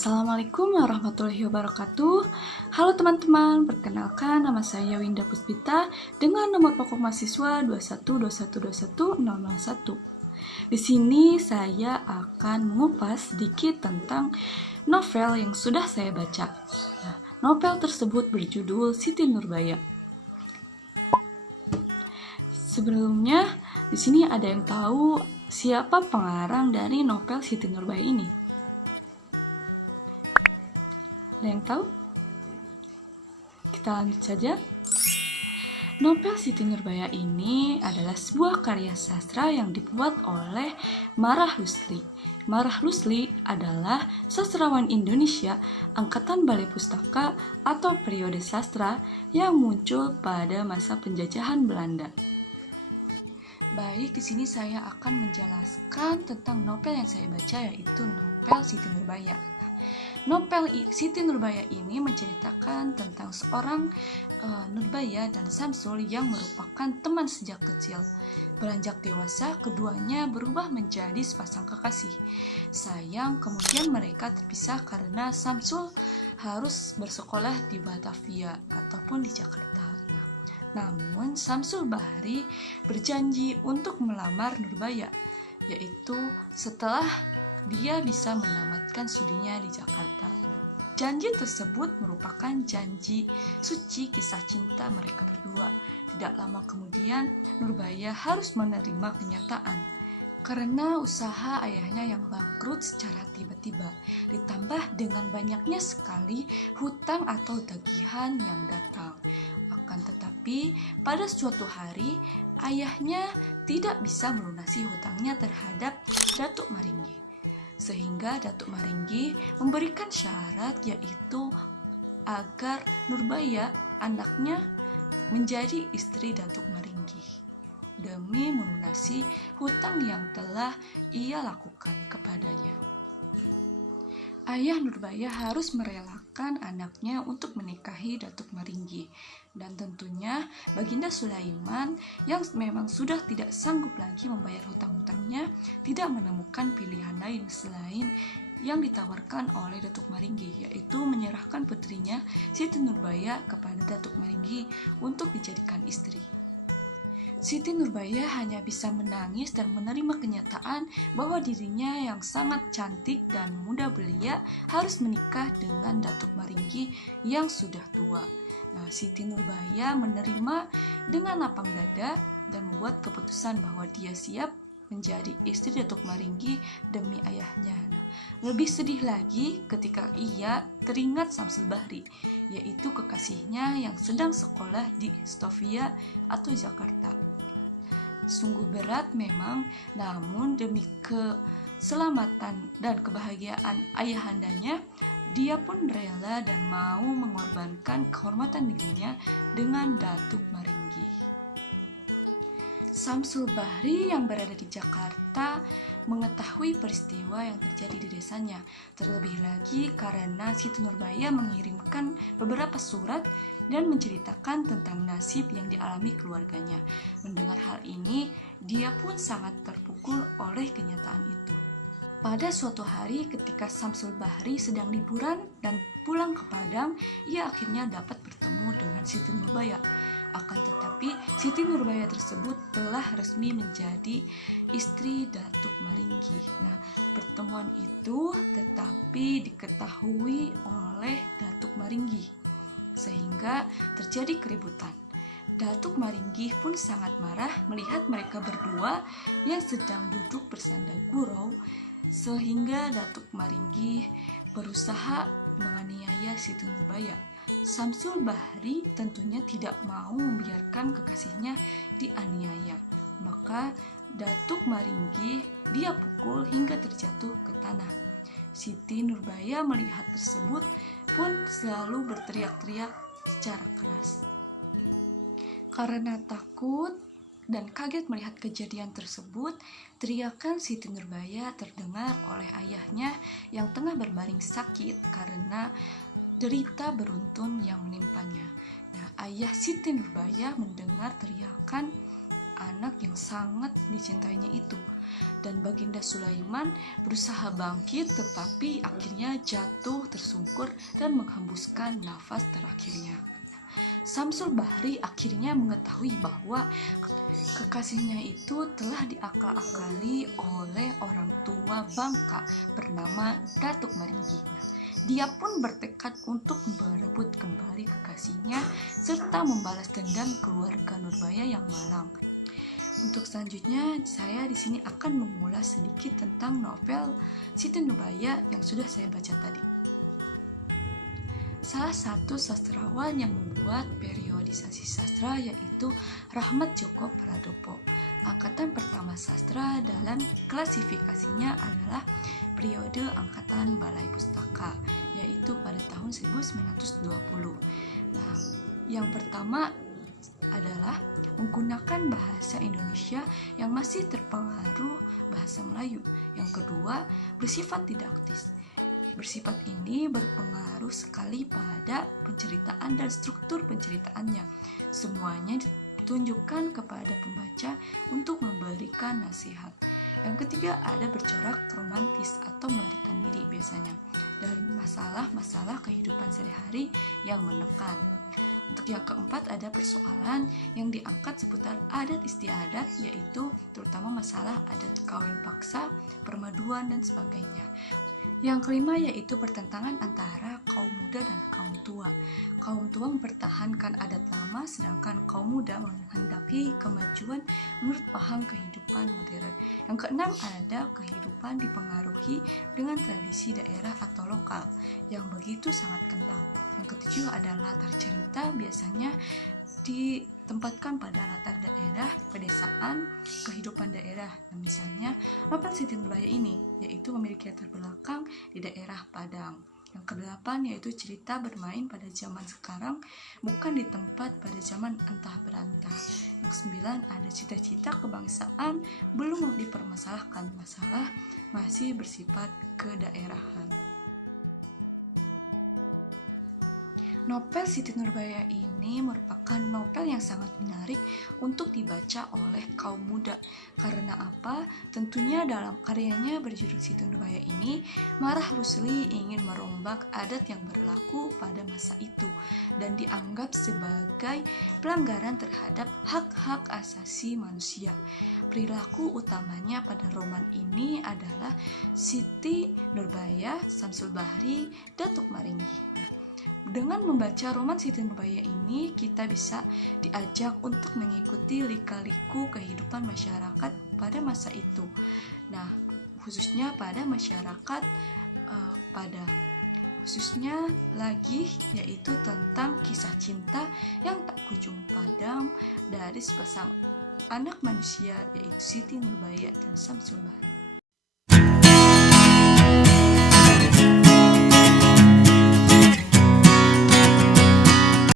Assalamualaikum warahmatullahi wabarakatuh. Halo teman-teman, perkenalkan nama saya Winda Puspita dengan nomor pokok mahasiswa 2121210001. Di sini saya akan mengupas sedikit tentang novel yang sudah saya baca. Nah, novel tersebut berjudul Siti Nurbaya. Sebelumnya, di sini ada yang tahu siapa pengarang dari novel Siti Nurbaya ini? Ada yang tahu? Kita lanjut saja. Novel Siti Nurbaya ini adalah sebuah karya sastra yang dibuat oleh Marah Rusli. Marah Rusli adalah sastrawan Indonesia angkatan Balai Pustaka atau periode sastra yang muncul pada masa penjajahan Belanda. Baik, di sini saya akan menjelaskan tentang novel yang saya baca, yaitu novel Siti Nurbaya. Novel Siti Nurbaya ini menceritakan tentang seorang Nurbaya dan Samsul yang merupakan teman sejak kecil. Beranjak dewasa, keduanya berubah menjadi sepasang kekasih. Sayang, kemudian mereka terpisah karena Samsul harus bersekolah di Batavia ataupun di Jakarta. Namun Samsul Bahri berjanji untuk melamar Nurbaya, yaitu setelah dia bisa menamatkan studinya di Jakarta. Janji tersebut merupakan janji suci kisah cinta mereka berdua. Tidak lama kemudian, Nurbaya harus menerima kenyataan karena usaha ayahnya yang bangkrut secara tiba-tiba, ditambah dengan banyaknya sekali hutang atau tagihan yang datang. Akan tetapi, pada suatu hari, ayahnya tidak bisa melunasi hutangnya terhadap Datuk Maringgi. Sehingga Datuk Maringgi memberikan syarat, yaitu agar Nurbaya, anaknya, menjadi istri Datuk Maringgi demi melunasi hutang yang telah ia lakukan kepadanya. Ayah Nurbaya harus merelakan anaknya untuk menikahi Datuk Maringgi, dan tentunya Baginda Sulaiman yang memang sudah tidak sanggup lagi membayar hutang-hutangnya tidak menemukan pilihan lain selain yang ditawarkan oleh Datuk Maringgi, yaitu menyerahkan putrinya Siti Nurbaya kepada Datuk Maringgi untuk dijadikan istri. Siti Nurbaya hanya bisa menangis dan menerima kenyataan bahwa dirinya yang sangat cantik dan muda belia harus menikah dengan Datuk Maringgi yang sudah tua. Siti Nurbaya menerima dengan lapang dada dan membuat keputusan bahwa dia siap menjadi istri Datuk Maringgi demi ayahnya. Lebih sedih lagi ketika ia teringat Samsul Bahri, yaitu kekasihnya yang sedang sekolah di Stovia atau Jakarta. Sungguh berat memang, namun demi keselamatan dan kebahagiaan ayahandanya, dia pun rela dan mau mengorbankan kehormatan dirinya dengan Datuk Maringgi. Samsul Bahri yang berada di Jakarta mengetahui peristiwa yang terjadi di desanya, terlebih lagi karena Siti Nurbaya mengirimkan beberapa surat dan menceritakan tentang nasib yang dialami keluarganya. Mendengar hal ini, dia pun sangat terpukul oleh kenyataan itu. Pada suatu hari ketika Samsul Bahri sedang liburan dan pulang ke Padang, ia akhirnya dapat bertemu dengan Siti Nurbaya. Akan tetapi, Siti Nurbaya tersebut telah resmi menjadi istri Datuk Maringgi. Pertemuan itu tetapi diketahui oleh Datuk Maringgi, sehingga terjadi keributan. Datuk Maringgi pun sangat marah melihat mereka berdua yang sedang duduk bersanda gurau, sehingga Datuk Maringgi berusaha menganiaya Siti Nurbaya. Samsul Bahri tentunya tidak mau membiarkan kekasihnya dianiaya, maka Datuk Maringgi dia pukul hingga terjatuh ke tanah. Siti Nurbaya melihat tersebut pun selalu berteriak-teriak secara keras. Karena takut dan kaget melihat kejadian tersebut, teriakan Siti Nurbaya terdengar oleh ayahnya yang tengah berbaring sakit karena derita beruntun yang menimpanya. Ayah Siti Nurbaya mendengar teriakan anak yang sangat dicintainya itu. Dan Baginda Sulaiman berusaha bangkit tetapi akhirnya jatuh tersungkur dan menghembuskan nafas terakhirnya. Samsul Bahri akhirnya mengetahui bahwa kekasihnya itu telah diakal-akali oleh orang tua bangka bernama Datuk Maringgi. Dia pun bertekad untuk merebut kembali kekasihnya serta membalas dendam keluarga Nurbaya yang malang. Untuk selanjutnya, saya di sini akan mengulas sedikit tentang novel Siti Nurbaya yang sudah saya baca tadi. Salah satu sastrawan yang membuat periodisasi sastra yaitu Rahmat Djoko Pradopo. Angkatan pertama sastra dalam klasifikasinya adalah periode angkatan Balai Pustaka, yaitu pada tahun 1920. Nah, yang pertama adalah menggunakan bahasa Indonesia yang masih terpengaruh bahasa Melayu. Yang kedua, bersifat didaktis. Bersifat ini berpengaruh sekali pada penceritaan dan struktur penceritaannya. Semuanya ditunjukkan kepada pembaca untuk memberikan nasihat. Yang ketiga ada bercorak romantis atau melarikan diri biasanya dari masalah-masalah kehidupan sehari-hari yang menekan. Untuk yang keempat ada persoalan yang diangkat seputar adat istiadat, yaitu terutama masalah adat kawin paksa, permaduan, dan sebagainya. Yang kelima yaitu pertentangan antara kaum muda dan kaum tua. Kaum tua mempertahankan adat lama, sedangkan kaum muda menghendaki kemajuan menurut paham kehidupan modern. Yang keenam ada kehidupan dipengaruhi dengan tradisi daerah atau lokal yang begitu sangat kental. Yang ketujuh adalah latar cerita, biasanya ditempatkan pada latar daerah, pedesaan, kehidupan daerah. Nah, misalnya novel Siti Nurbaya ini yaitu memiliki latar belakang di daerah Padang. Yang kedelapan yaitu cerita bermain pada zaman sekarang, bukan di tempat pada zaman entah berantah. Yang sembilan ada cita-cita kebangsaan belum dipermasalahkan, masalah masih bersifat kedaerahan. Novel Siti Nurbaya ini merupakan novel yang sangat menarik untuk dibaca oleh kaum muda. Karena apa? Tentunya dalam karyanya berjudul Siti Nurbaya ini, Marah Rusli ingin merombak adat yang berlaku pada masa itu dan dianggap sebagai pelanggaran terhadap hak-hak asasi manusia. Perilaku utamanya pada roman ini adalah Siti Nurbaya, Samsul Bahri, Datuk Maringgi. Dengan membaca roman Siti Nurbaya ini, kita bisa diajak untuk mengikuti lika-liku kehidupan masyarakat pada masa itu. Nah, khususnya pada masyarakat Padang. Khususnya lagi yaitu tentang kisah cinta yang tak kunjung padam dari sepasang anak manusia yaitu Siti Nurbaya dan Samsul Bahri.